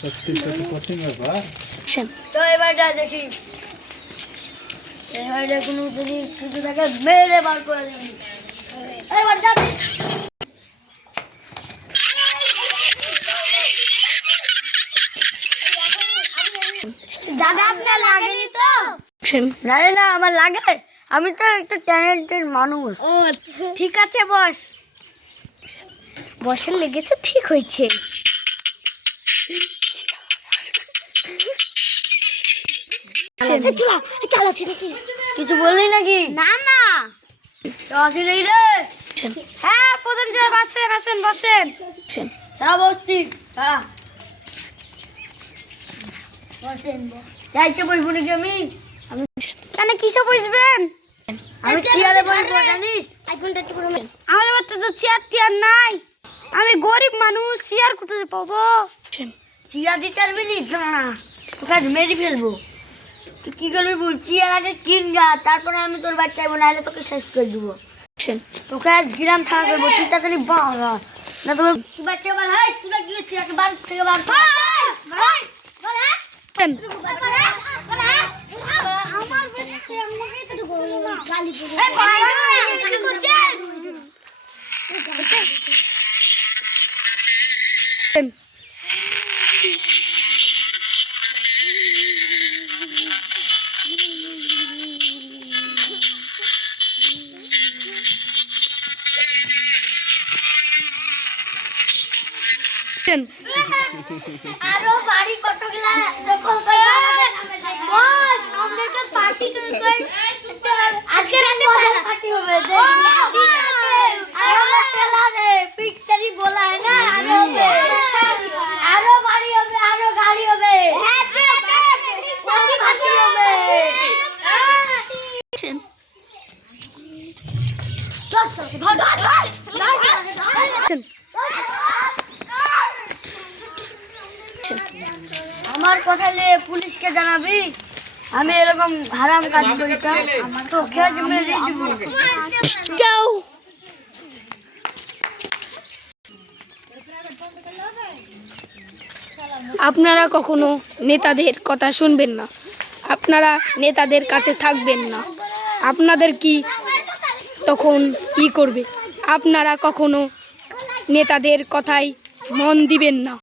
সত্যি সত্যি কঠিন ব্যাপার। তো এবারটা দেখি, এবারটা কোনো যদি কিছু থাকে মেরে বার করে দেবেন। এবার যাবি দাদা, আপনার লাগেনি তো? না না, আমার লাগে, আমি তো একটা ট্যালেন্টেড মানুষ। ও ঠিক আছে বস, বসের লেগেছে, ঠিক হয়েছে। কিছু বললি নাকি? না না, তো আসি নেই রে। হ্যাঁ প্রধান সাহেব, আসেন আসেন, বসেন। হ্যাঁ বসছি, বসেন। যাইতে বসবো নাকি আমি? কেন কিসে বসবেন? আমি চেয়ারে বসবো, জানিস? আমাদের বাড়িতে তো চেয়ার টিয়ার নাই, আমি গরিব মানুষ, চেয়ার কোথায় পাবো? চেয়ার দিতে পারবি নি? না, তোকে আজ মেরে ফেলবো। তুই কি করবি বল? চেয়ার আগে কিন গা, তারপরে আমি তোর বাড়িতে যাবো, নাহলে তোকে শেষ করে দেবো। তোকে আজ গ্রাম ছাড়া করবো, তুই তাড়াতাড়ি বাড়া, না তোকে বাড়িতে যাবো। হাই তোরা কি হচ্ছে? বাড়ি থেকে বার কর। আরো বাড়ি কতগুলা দখল করবে? বস, আমাদেরকে পার্টি করে আজকে রাতে পার্টি হবে। আরো খেলা রে, পিকচারি বলা হয় না, আরো হবে, আরো বাড়ি হবে, আরো গাড়ি হবে, পার্টি হবে। আমার কথা নিয়ে পুলিশকে জানাবি আমি এরকম হারাম কাজ করিতাম, তো খেয়ে মেরে দিব। আপনারা কখনো নেতাদের কথা শুনবেন না, আপনারা নেতাদের কাছে থাকবেন না, আপনাদের কি তখন কি করবে? আপনারা কখনো নেতাদের কথায় মন দিবেন না।